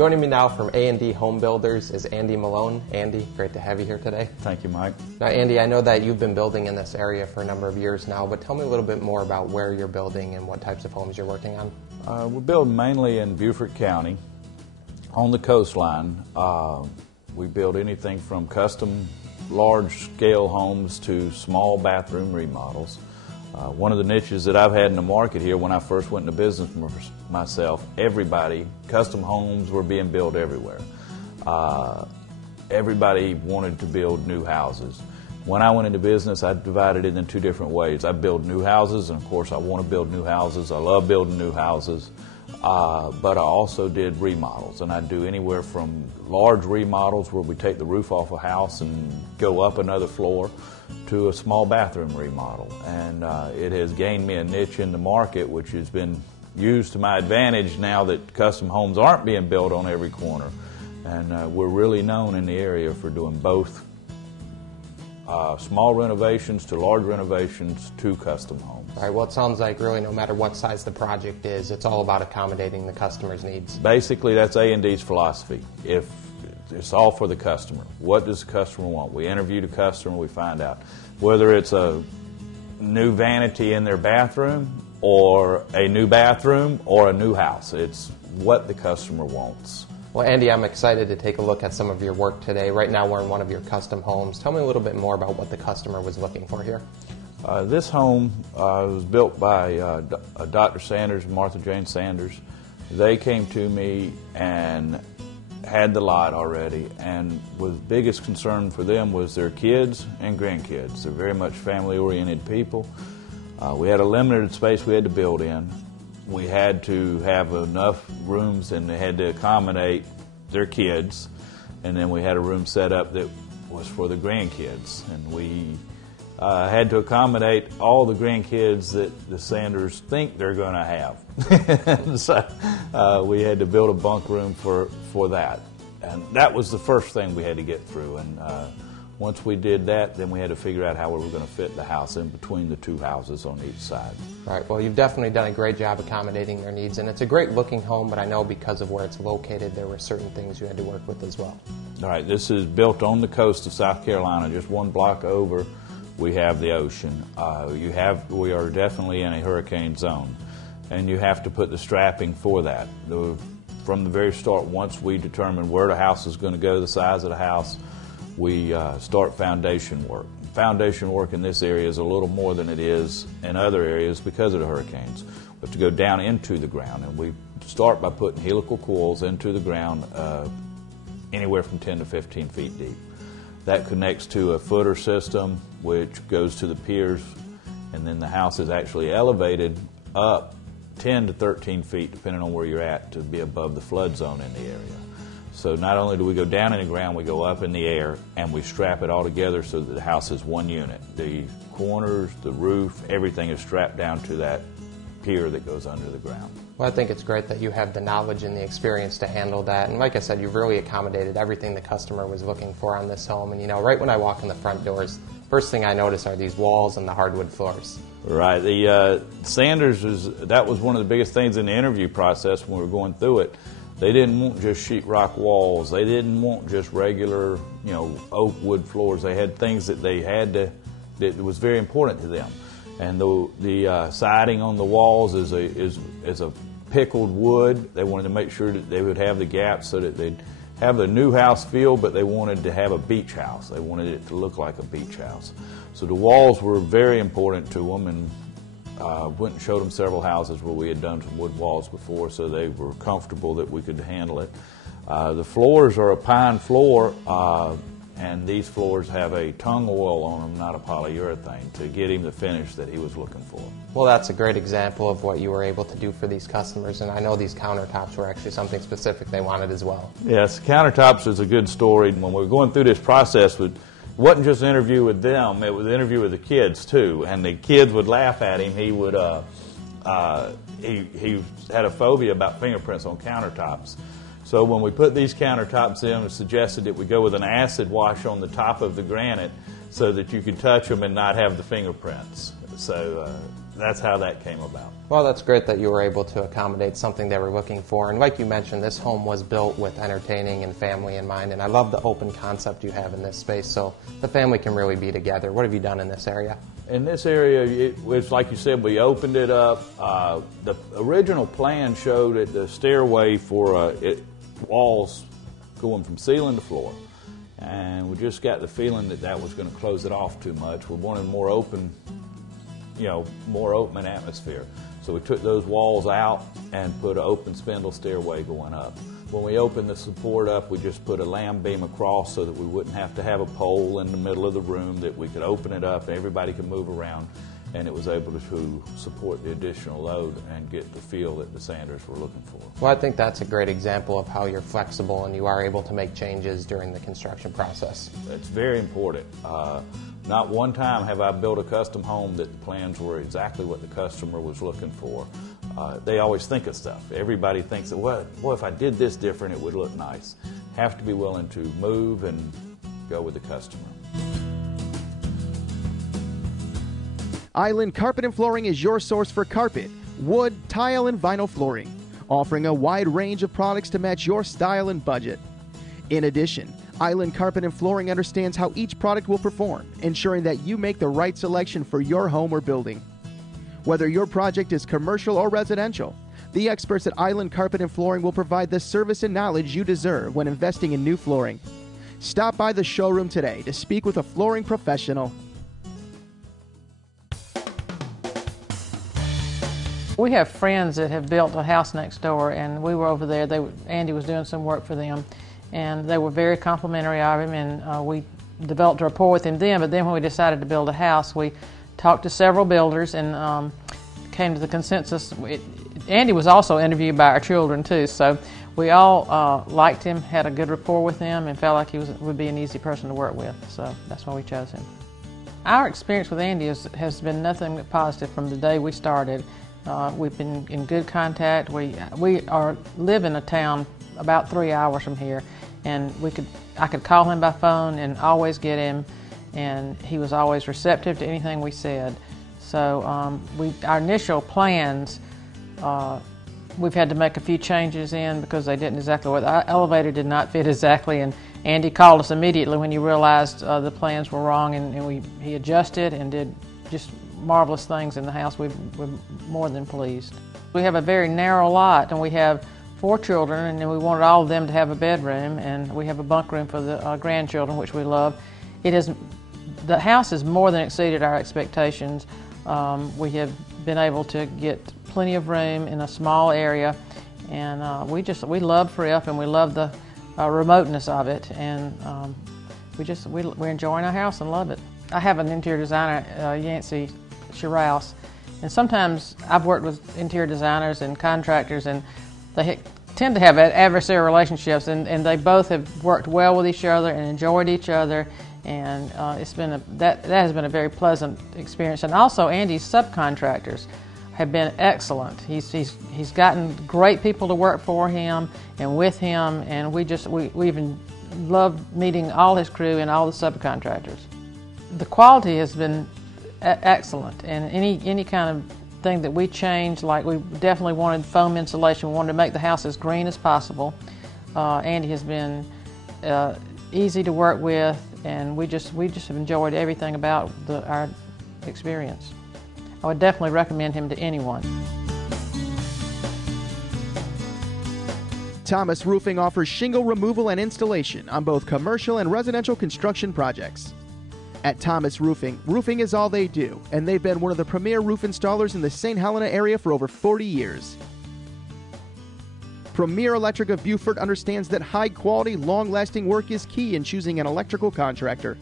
Joining me now from A&D Home Builders is Andy Meloan. Andy, great to have you here today. Thank you, Mike. Now, Andy, I know that you've been building in this area for a number of years now, but tell me a little bit more about where you're building and what types of homes you're working on. We're building mainly in Beaufort County on the coastline. We build anything from custom large-scale homes to small bathroom remodels. One of the niches that I've had in the market here when I first went into business for myself, custom homes were being built everywhere. Everybody wanted to build new houses. When I went into business, I divided it in two different ways. I build new houses, and of course I want to build new houses. I love building new houses, but I also did remodels, and I do anywhere from large remodels where we take the roof off a house and go up another floor to a small bathroom remodel. And it has gained me a niche in the market, which has been used to my advantage now that custom homes aren't being built on every corner. And we're really known in the area for doing both small renovations to large renovations to custom homes. All right, well, it sounds like really no matter what size the project is, it's all about accommodating the customer's needs. Basically, that's A&D's philosophy. If it's all for the customer. What does the customer want? We interview the customer, we find out. Whether it's a new vanity in their bathroom or a new bathroom or a new house, it's what the customer wants. Well, Andy, I'm excited to take a look at some of your work today. Right now we're in one of your custom homes. Tell me a little bit more about what the customer was looking for here. This home was built by Dr. Sanders and Martha Jane Sanders. They came to me and had the lot already, and the biggest concern for them was their kids and grandkids. They're very much family-oriented people. We had a limited space we had to build in. We had to have enough rooms, and they had to accommodate their kids, and then we had a room set up that was for the grandkids, and we had to accommodate all the grandkids that the Sanders think they're going to have. So we had to build a bunk room for that. And that was the first thing we had to get through. And once we did that, then we had to figure out how we were going to fit the house in between the two houses on each side. All right, well, you've definitely done a great job accommodating their needs. And it's a great looking home, but I know because of where it's located, there were certain things you had to work with as well. All right, this is built on the coast of South Carolina, just one block over. We have the ocean. We are definitely in a hurricane zone, and you have to put the strapping for that. From the very start, once we determine where the house is going to go, the size of the house, we start foundation work. Foundation work in this area is a little more than it is in other areas because of the hurricanes. We have to go down into the ground, and we start by putting helical coils into the ground anywhere from 10 to 15 feet deep. That connects to a footer system which goes to the piers, and then the house is actually elevated up 10 to 13 feet, depending on where you're at, to be above the flood zone in the area. So not only do we go down in the ground, we go up in the air, and we strap it all together so that the house is one unit. The corners, the roof, everything is strapped down to that pier that goes under the ground. Well, I think it's great that you have the knowledge and the experience to handle that. And like I said, you've really accommodated everything the customer was looking for on this home. And, you know, right when I walk in the front doors, first thing I notice are these walls and the hardwood floors. Right. The Sanders, that was one of the biggest things in the interview process when we were going through it. They didn't want just sheetrock walls. They didn't want just regular, oak wood floors. They had things that that was very important to them. And the siding on the walls is a pickled wood. They wanted to make sure that they would have the gaps so that they'd have the new house feel, but they wanted to have a beach house. They wanted it to look like a beach house. So the walls were very important to them, and went and showed them several houses where we had done some wood walls before, so they were comfortable that we could handle it. The floors are a pine floor, and these floors have a tung oil on them, not a polyurethane, to get him the finish that he was looking for. Well, that's a great example of what you were able to do for these customers, and I know these countertops were actually something specific they wanted as well. Yes, countertops is a good story. When we were going through this process, it wasn't just an interview with them, it was an interview with the kids too, and the kids would laugh at him. He would he had a phobia about fingerprints on countertops. So when we put these countertops in, it suggested that we go with an acid wash on the top of the granite so that you could touch them and not have the fingerprints. So that's how that came about. Well, that's great that you were able to accommodate something they were looking for. And like you mentioned, this home was built with entertaining and family in mind. And I love the open concept you have in this space, so the family can really be together. What have you done in this area? In this area, it was like you said, we opened it up. The original plan showed it the stairway for walls going from ceiling to floor. And we just got the feeling that that was going to close it off too much. We wanted more open, more open atmosphere. So we took those walls out and put an open spindle stairway going up. When we opened the support up, we just put a lamb beam across so that we wouldn't have to have a pole in the middle of the room, that we could open it up and everybody could move around, and it was able to support the additional load and get the feel that the Sanders were looking for. Well, I think that's a great example of how you're flexible and you are able to make changes during the construction process. It's very important. Not one time have I built a custom home that the plans were exactly what the customer was looking for. They always think of stuff. Everybody thinks that, well, if I did this different, it would look nice. Have to be willing to move and go with the customer. Island Carpet and Flooring is your source for carpet, wood, tile, and vinyl flooring, offering a wide range of products to match your style and budget. In addition, Island Carpet and Flooring understands how each product will perform, ensuring that you make the right selection for your home or building. Whether your project is commercial or residential, the experts at Island Carpet and Flooring will provide the service and knowledge you deserve when investing in new flooring. Stop by the showroom today to speak with a flooring professional. We have friends that have built a house next door, and we were over there. Andy was doing some work for them, and they were very complimentary of him, and we developed a rapport with him then. But then when we decided to build a house, we talked to several builders and came to the consensus. Andy was also interviewed by our children too, so we all liked him, had a good rapport with him, and felt like he would be an easy person to work with. So that's why we chose him. Our experience with Andy has been nothing but positive from the day we started. We've been in good contact. We live in a town about 3 hours from here, and I could call him by phone and always get him, and he was always receptive to anything we said. So our initial plans, we've had to make a few changes in because they didn't exactly work. The elevator did not fit exactly, and Andy called us immediately when he realized the plans were wrong, and he adjusted and did just marvelous things in the house. We're more than pleased. We have a very narrow lot, and we have 4 children, and we wanted all of them to have a bedroom, and we have a bunk room for the grandchildren, which we love. The house has more than exceeded our expectations. We have been able to get plenty of room in a small area, and we love Fripp, and we love the remoteness of it, and we're enjoying our house and love it. I have an interior designer, Yancey Rouse, and sometimes I've worked with interior designers and contractors, and they tend to have adversarial relationships, and they both have worked well with each other and enjoyed each other, and that has been a very pleasant experience. And also Andy's subcontractors have been excellent. He's gotten great people to work for him and with him, and we even loved meeting all his crew and all the subcontractors. The quality has been excellent, and any kind of thing that we changed, like we definitely wanted foam insulation. We wanted to make the house as green as possible. Andy has been easy to work with, and we just have enjoyed everything about our experience. I would definitely recommend him to anyone. Thomas Roofing offers shingle removal and installation on both commercial and residential construction projects. At Thomas Roofing, roofing is all they do, and they've been one of the premier roof installers in the St. Helena area for over 40 years. Premier Electric of Beaufort understands that high-quality, long-lasting work is key in choosing an electrical contractor.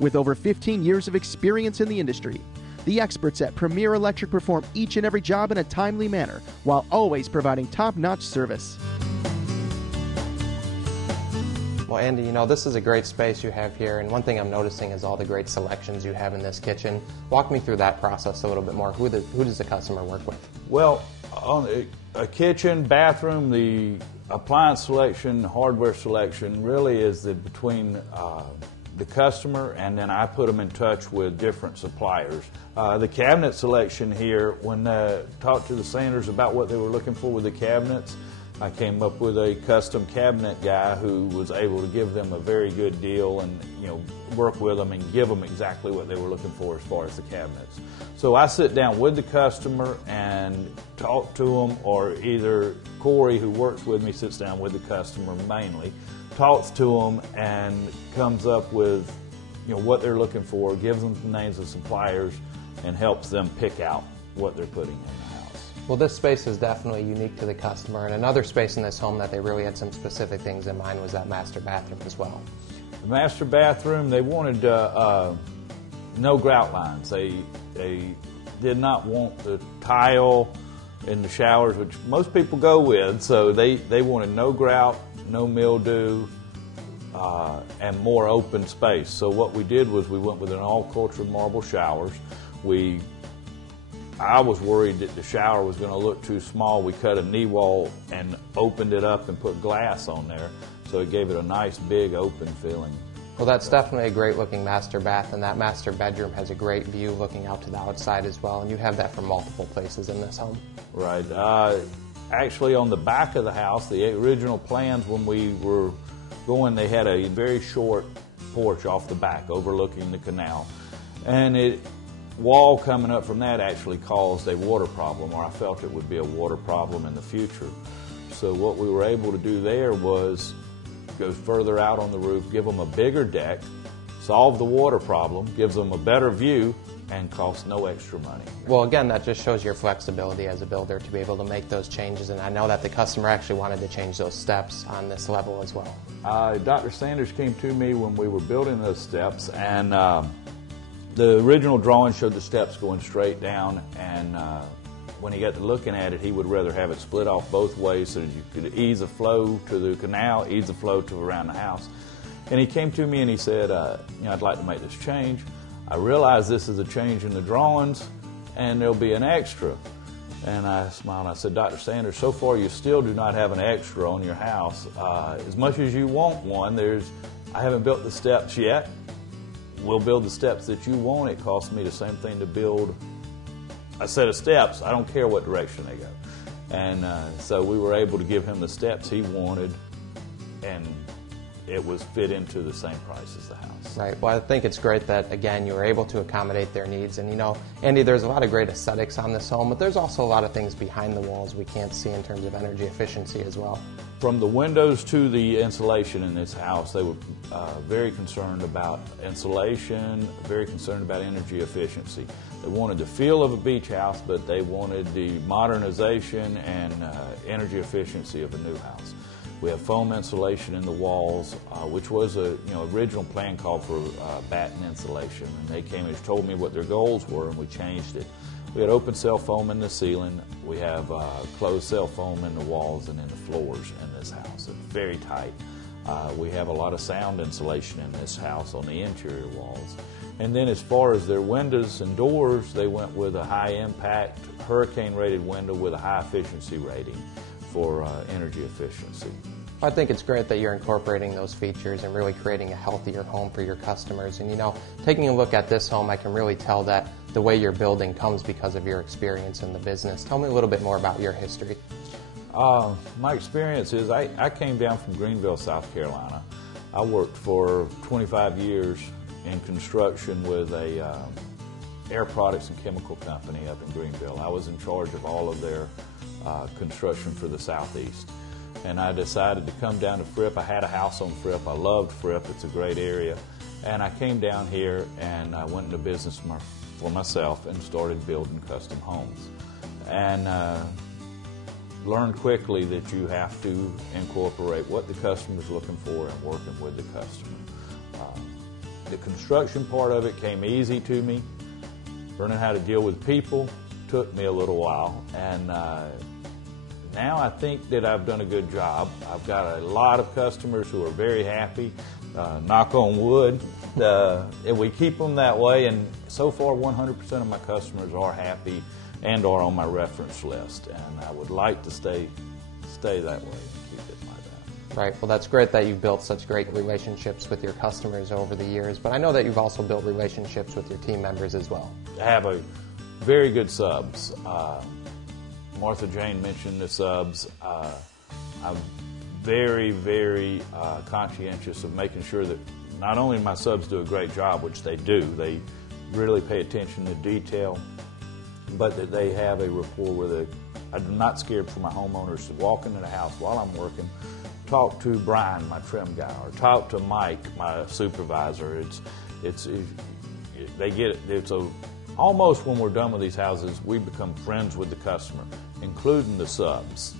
With over 15 years of experience in the industry, the experts at Premier Electric perform each and every job in a timely manner while always providing top-notch service. Well, Andy, this is a great space you have here, and one thing I'm noticing is all the great selections you have in this kitchen. Walk me through that process a little bit more. Who does the customer work with? Well, on a kitchen, bathroom, the appliance selection, hardware selection really is between the customer, and then I put them in touch with different suppliers. The cabinet selection here, when I talked to the Sanders about what they were looking for with the cabinets, I came up with a custom cabinet guy who was able to give them a very good deal and, you know, work with them and give them exactly what they were looking for as far as the cabinets. So I sit down with the customer and talk to them, or either Corey, who works with me, sits down with the customer mainly, talks to them and comes up with, you know, what they're looking for, gives them the names of suppliers, and helps them pick out what they're putting in the house. Well, this space is definitely unique to the customer, and another space in this home that they really had some specific things in mind was that master bathroom as well. The master bathroom, they wanted no grout lines. They did not want the tile in the showers, which most people go with, so they wanted no grout, no mildew, and more open space. So what we did was we went with an all-cultured marble showers. I was worried that the shower was going to look too small. We cut a knee wall and opened it up and put glass on there, so it gave it a nice big open feeling. Well, that's definitely a great looking master bath, and that master bedroom has a great view looking out to the outside as well, and you have that from multiple places in this home. Right. Actually, on the back of the house, the original plans when we were going, they had a very short porch off the back overlooking the canal, and wall coming up from that actually caused a water problem, or I felt it would be a water problem in the future. So what we were able to do there was go further out on the roof, give them a bigger deck, solve the water problem, gives them a better view, and costs no extra money. Well, again, that just shows your flexibility as a builder to be able to make those changes, and I know that the customer actually wanted to change those steps on this level as well. Dr. Sanders came to me when we were building those steps, and the original drawing showed the steps going straight down, and when he got to looking at it, he would rather have it split off both ways so that you could ease the flow to the canal, ease the flow to around the house. And he came to me and he said, you know, I'd like to make this change. I realize this is a change in the drawings and there'll be an extra. And I smiled and I said, Dr. Sanders, so far you still do not have an extra on your house. As much as you want one, I haven't built the steps yet. We'll build the steps that you want. It costs me the same thing to build a set of steps. I don't care what direction they go. And so we were able to give him the steps he wanted, and it was fit into the same price as the house. Right. Well, I think it's great that, again, you were able to accommodate their needs. And, you know, Andy, there's a lot of great aesthetics on this home, but there's also a lot of things behind the walls we can't see in terms of energy efficiency as well. From the windows to the insulation in this house, they were very concerned about insulation, very concerned about energy efficiency. They wanted the feel of a beach house, but they wanted the modernization and energy efficiency of a new house. We have foam insulation in the walls, which was a original plan called for batten insulation, and they came and told me what their goals were, and we changed it. We had open cell foam in the ceiling. We have closed cell foam in the walls and in the floors in this house. It's very tight. We have a lot of sound insulation in this house on the interior walls. And then as far as their windows and doors, they went with a high impact, hurricane rated window with a high efficiency rating for energy efficiency. I think it's great that you're incorporating those features and really creating a healthier home for your customers. And, you know, taking a look at this home, I can really tell that the way you're building comes because of your experience in the business. Tell me a little bit more about your history. My experience is I came down from Greenville, South Carolina. I worked for 25 years in construction with a air products and chemical company up in Greenville. I was in charge of all of their construction for the Southeast. And I decided to come down to Fripp. I had a house on Fripp. I loved Fripp. It's a great area. And I came down here and I went into business for myself and started building custom homes. And learned quickly that you have to incorporate what the customer's looking for and working with the customer. The construction part of it came easy to me. Learning how to deal with people took me a little while. And now I think that I've done a good job. I've got a lot of customers who are very happy, knock on wood, and we keep them that way, and so far 100% of my customers are happy and are on my reference list, and I would like to stay that way and keep it like that. Right. Well, that's great that you've built such great relationships with your customers over the years, but I know that you've also built relationships with your team members as well. I have a very good subs. Martha Jane mentioned the subs. I'm very, very conscientious of making sure that not only my subs do a great job, which they do, they really pay attention to detail, but that they have a rapport with I'm not scared for my homeowners to walk into the house while I'm working, talk to Brian, my trim guy, or talk to Mike, my supervisor. They get it. It's almost when we're done with these houses, we become friends with the customer, including the subs.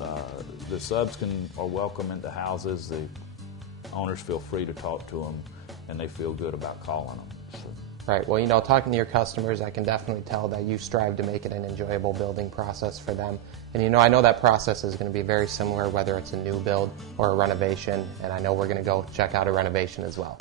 The subs are welcome into houses. The owners feel free to talk to them, and they feel good about calling them. So. Right. Well, talking to your customers, I can definitely tell that you strive to make it an enjoyable building process for them. And, I know that process is going to be very similar whether it's a new build or a renovation, and I know we're going to go check out a renovation as well.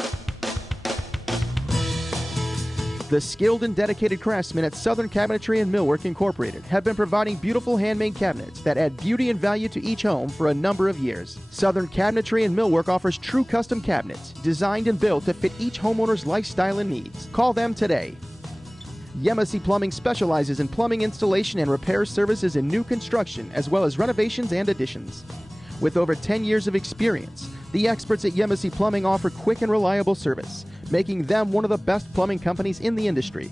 The skilled and dedicated craftsmen at Southern Cabinetry and Millwork Incorporated have been providing beautiful handmade cabinets that add beauty and value to each home for a number of years. Southern Cabinetry and Millwork offers true custom cabinets designed and built to fit each homeowner's lifestyle and needs. Call them today. Yemisi Plumbing specializes in plumbing installation and repair services in new construction as well as renovations and additions. With over 10 years of experience, the experts at Yemisi Plumbing offer quick and reliable service, making them one of the best plumbing companies in the industry.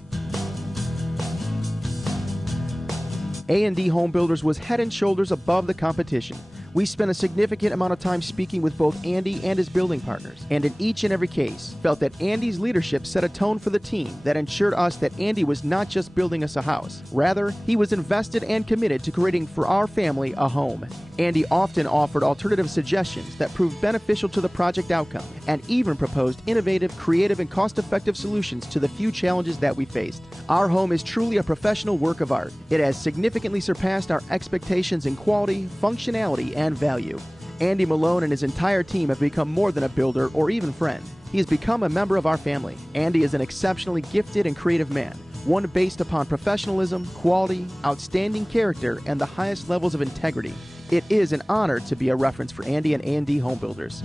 A&D Home Builders was head and shoulders above the competition. We spent a significant amount of time speaking with both Andy and his building partners, and in each and every case, felt that Andy's leadership set a tone for the team that ensured us that Andy was not just building us a house. Rather, he was invested and committed to creating for our family a home. Andy often offered alternative suggestions that proved beneficial to the project outcome, and even proposed innovative, creative, and cost-effective solutions to the few challenges that we faced. Our home is truly a professional work of art. It has significantly surpassed our expectations in quality, functionality, and value. Andy Meloan and his entire team have become more than a builder or even friend. He has become a member of our family. Andy is an exceptionally gifted and creative man, one based upon professionalism, quality, outstanding character, and the highest levels of integrity. It is an honor to be a reference for Andy and A&D Home Builders.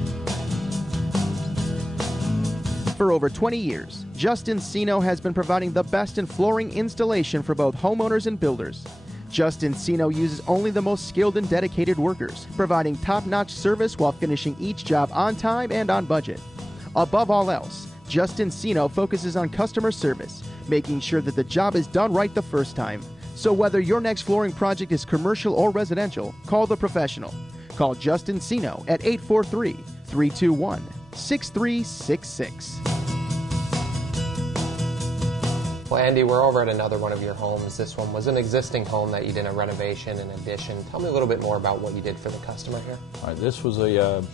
For over 20 years, Justin Sino has been providing the best in flooring installation for both homeowners and builders. Justin Sino uses only the most skilled and dedicated workers, providing top-notch service while finishing each job on time and on budget. Above all else, Justin Sino focuses on customer service, making sure that the job is done right the first time. So whether your next flooring project is commercial or residential, call the professional. Call Justin Sino at 843-321-6366. Well, Andy, we're over at another one of your homes. This one was an existing home that you did a renovation and addition. Tell me a little bit more about what you did for the customer here. All right, this was a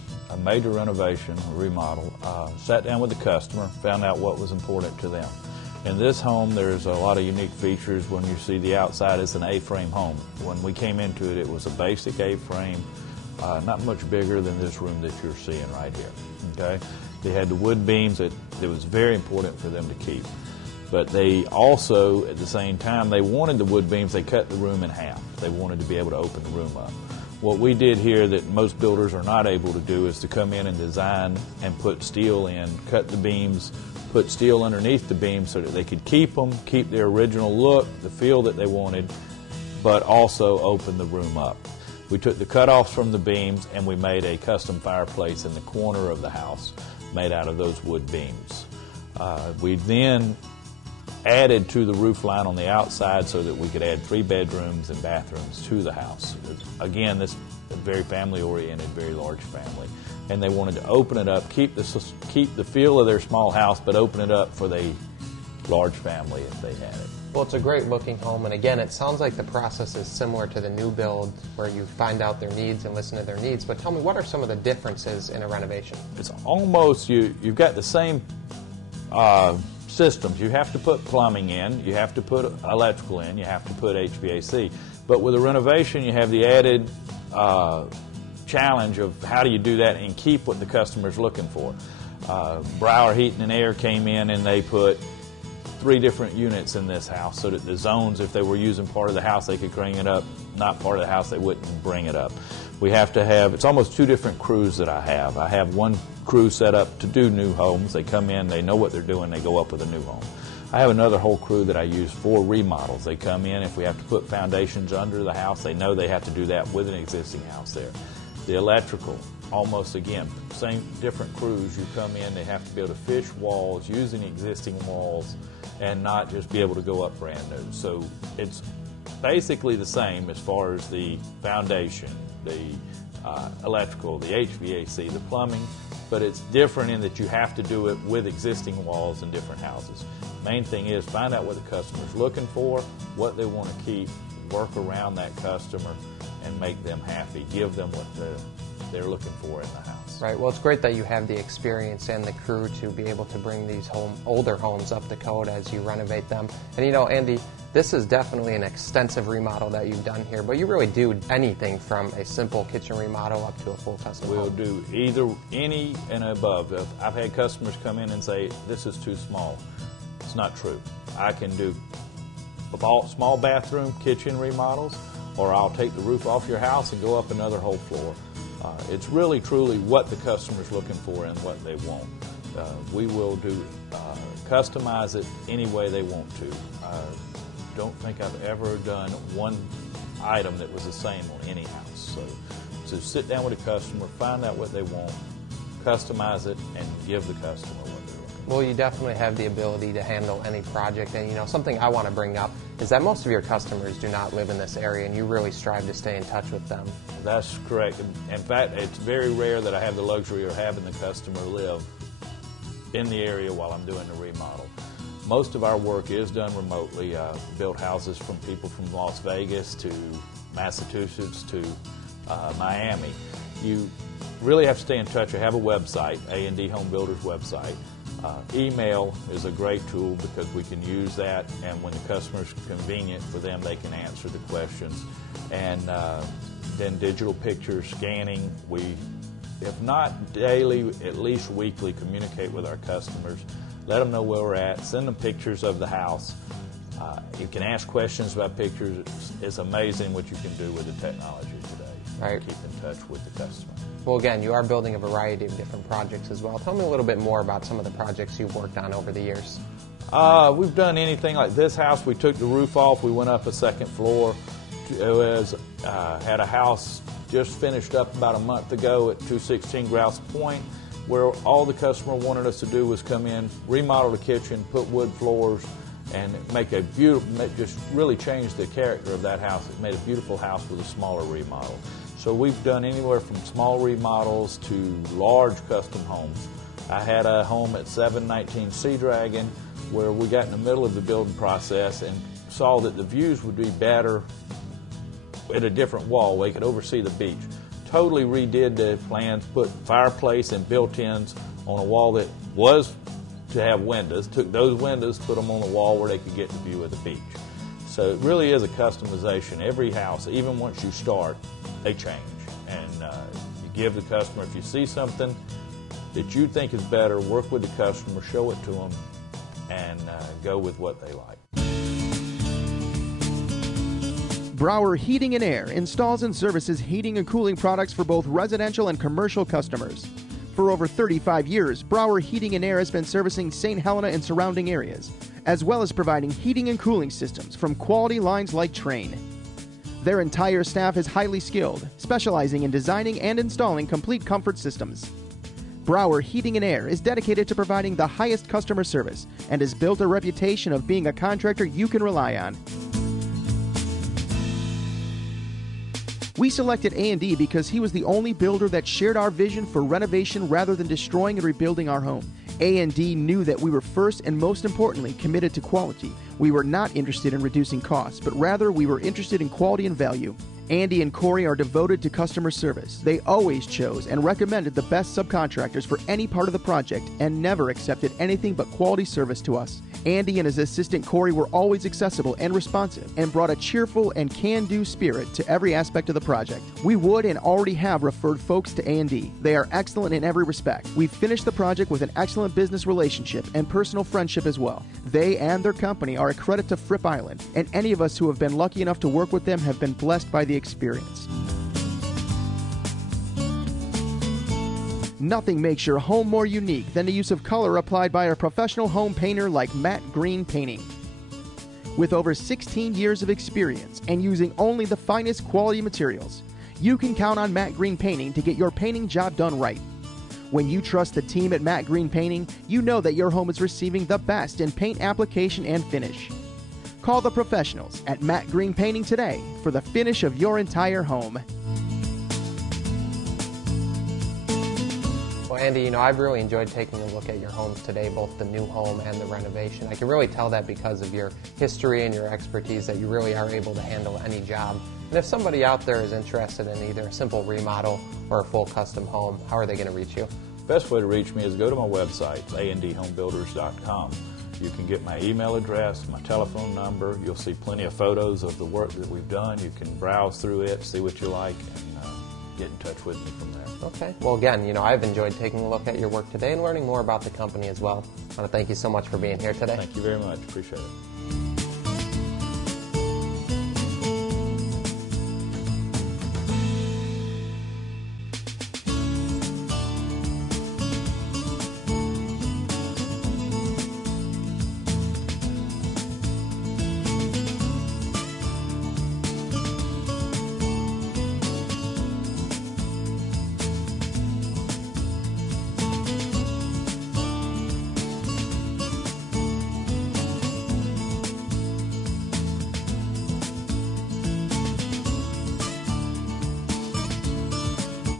major renovation, a remodel. Sat down with the customer, found out what was important to them. In this home, there's a lot of unique features. When you see the outside, it's an A-frame home. When we came into it, it was a basic A-frame, not much bigger than this room that you're seeing right here. Okay, they had the wood beams that it was very important for them to keep. But they also, at the same time, they wanted the wood beams, they cut the room in half. They wanted to be able to open the room up. What we did here that most builders are not able to do is to come in and design and put steel in, cut the beams, put steel underneath the beams so that they could keep them, keep their original look, the feel that they wanted, but also open the room up. We took the cutoffs from the beams and we made a custom fireplace in the corner of the house made out of those wood beams. We then added to the roof line on the outside so that we could add 3 bedrooms and bathrooms to the house. Again, this is a very family-oriented, very large family. And they wanted to open it up, keep the feel of their small house, but open it up for the large family if they had it. Well, it's a great-looking home, and again, it sounds like the process is similar to the new build, where you find out their needs and listen to their needs. But tell me, what are some of the differences in a renovation? It's almost, you've got the same systems. You have to put plumbing in, you have to put electrical in, you have to put HVAC. But with a renovation, you have the added challenge of how do you do that and keep what the customer's looking for. Brower Heating and Air came in and they put 3 different units in this house so that the zones, if they were using part of the house, they could bring it up. Not part of the house, they wouldn't bring it up. We have to have, it's almost two different crews that I have. I have one crew set up to do new homes. They come in, they know what they're doing, they go up with a new home. I have another whole crew that I use for remodels. They come in, if we have to put foundations under the house, they know they have to do that with an existing house there. The electrical, almost again, same different crews. You come in, they have to be able to fish walls, using existing walls, and not just be able to go up brand new. So it's basically the same as far as the foundation, the electrical, the HVAC, the plumbing, but it's different in that you have to do it with existing walls in different houses. Main thing is find out what the customer's looking for, what they want to keep, work around that customer, and make them happy. Give them what they're looking for in the house. Right. Well, it's great that you have the experience and the crew to be able to bring these older homes up to code as you renovate them. And you know, Andy, this is definitely an extensive remodel that you've done here, but you really do anything from a simple kitchen remodel up to a full custom home. We'll do either, any and above. I've had customers come in and say, this is too small. It's not true. I can do small bathroom, kitchen remodels, or I'll take the roof off your house and go up another whole floor. It's really, truly what the customer's looking for and what they want. We will do customize it any way they want to. Don't think I've ever done one item that was the same on any house. So sit down with a customer, find out what they want, customize it, and give the customer what they're looking for. Well, you definitely have the ability to handle any project. And you know, something I want to bring up is that most of your customers do not live in this area, and you really strive to stay in touch with them. That's correct. In fact, it's very rare that I have the luxury of having the customer live in the area while I'm doing the remodel. Most of our work is done remotely. Built houses from people from Las Vegas to Massachusetts to Miami. You really have to stay in touch. I have a website, A&D Home Builders website. Email is a great tool because we can use that, and when the customer's convenient for them, they can answer the questions. And then digital pictures, scanning. We, if not daily, at least weekly, communicate with our customers. Let them know where we're at. Send them pictures of the house. You can ask questions about pictures. It's amazing what you can do with the technology today. Right. Keep in touch with the customer. Well, again, you are building a variety of different projects as well. Tell me a little bit more about some of the projects you've worked on over the years. We've done anything like this house. We took the roof off. We went up a second floor. Had a house just finished up about a month ago at 216 Grouse Point, where all the customer wanted us to do was come in, remodel the kitchen, put wood floors, and make a beautiful, just really change the character of that house. It made a beautiful house with a smaller remodel. So we've done anywhere from small remodels to large custom homes. I had a home at 719 Sea Dragon where we got in the middle of the building process and saw that the views would be better at a different wall where you could oversee the beach. Totally redid the plans, put fireplace and built-ins on a wall that was to have windows, took those windows, put them on the wall where they could get the view of the beach. So it really is a customization. Every house, even once you start, they change. And you give the customer, if you see something that you think is better, work with the customer, show it to them, and go with what they like. Brower Heating and Air installs and services heating and cooling products for both residential and commercial customers. For over 35 years, Brower Heating and Air has been servicing St. Helena and surrounding areas, as well as providing heating and cooling systems from quality lines like Trane. Their entire staff is highly skilled, specializing in designing and installing complete comfort systems. Brower Heating and Air is dedicated to providing the highest customer service and has built a reputation of being a contractor you can rely on. We selected A&D because he was the only builder that shared our vision for renovation rather than destroying and rebuilding our home. A&D knew that we were first and most importantly committed to quality. We were not interested in reducing costs, but rather we were interested in quality and value. Andy and Corey are devoted to customer service. They always chose and recommended the best subcontractors for any part of the project and never accepted anything but quality service to us. Andy and his assistant Corey were always accessible and responsive and brought a cheerful and can-do spirit to every aspect of the project. We would and already have referred folks to A&D. They are excellent in every respect. We've finished the project with an excellent business relationship and personal friendship as well. They and their company are a credit to Fripp Island, and any of us who have been lucky enough to work with them have been blessed by the experience. Nothing makes your home more unique than the use of color applied by a professional home painter like Matt Green Painting. With over 16 years of experience and using only the finest quality materials, you can count on Matt Green Painting to get your painting job done right. When you trust the team at Matt Green Painting, you know that your home is receiving the best in paint application and finish. Call the professionals at Matt Green Painting today for the finish of your entire home. Well, Andy, I've really enjoyed taking a look at your homes today, both the new home and the renovation. I can really tell that because of your history and your expertise that you really are able to handle any job. And if somebody out there is interested in either a simple remodel or a full custom home, how are they going to reach you? Best way to reach me is go to my website, andhomebuilders.com. You can get my email address, my telephone number. You'll see plenty of photos of the work that we've done. You can browse through it, see what you like, and get in touch with me from there. Okay. Well, again, I've enjoyed taking a look at your work today and learning more about the company as well. I want to thank you so much for being here today. Thank you very much. Appreciate it.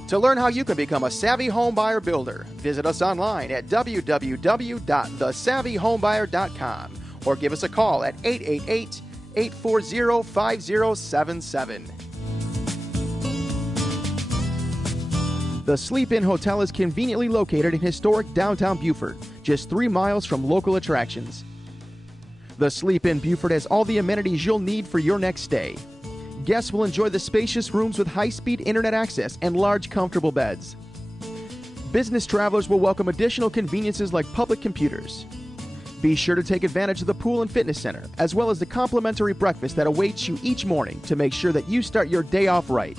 To learn how you can become a savvy home buyer builder, visit us online at www.thesavvyhomebuyer.com or give us a call at 888-840-5077. The Sleep Inn Hotel is conveniently located in historic downtown Beaufort, just 3 miles from local attractions. The Sleep Inn Beaufort has all the amenities you'll need for your next stay. Guests will enjoy the spacious rooms with high-speed internet access and large, comfortable beds. Business travelers will welcome additional conveniences like public computers. Be sure to take advantage of the pool and fitness center, as well as the complimentary breakfast that awaits you each morning to make sure that you start your day off right.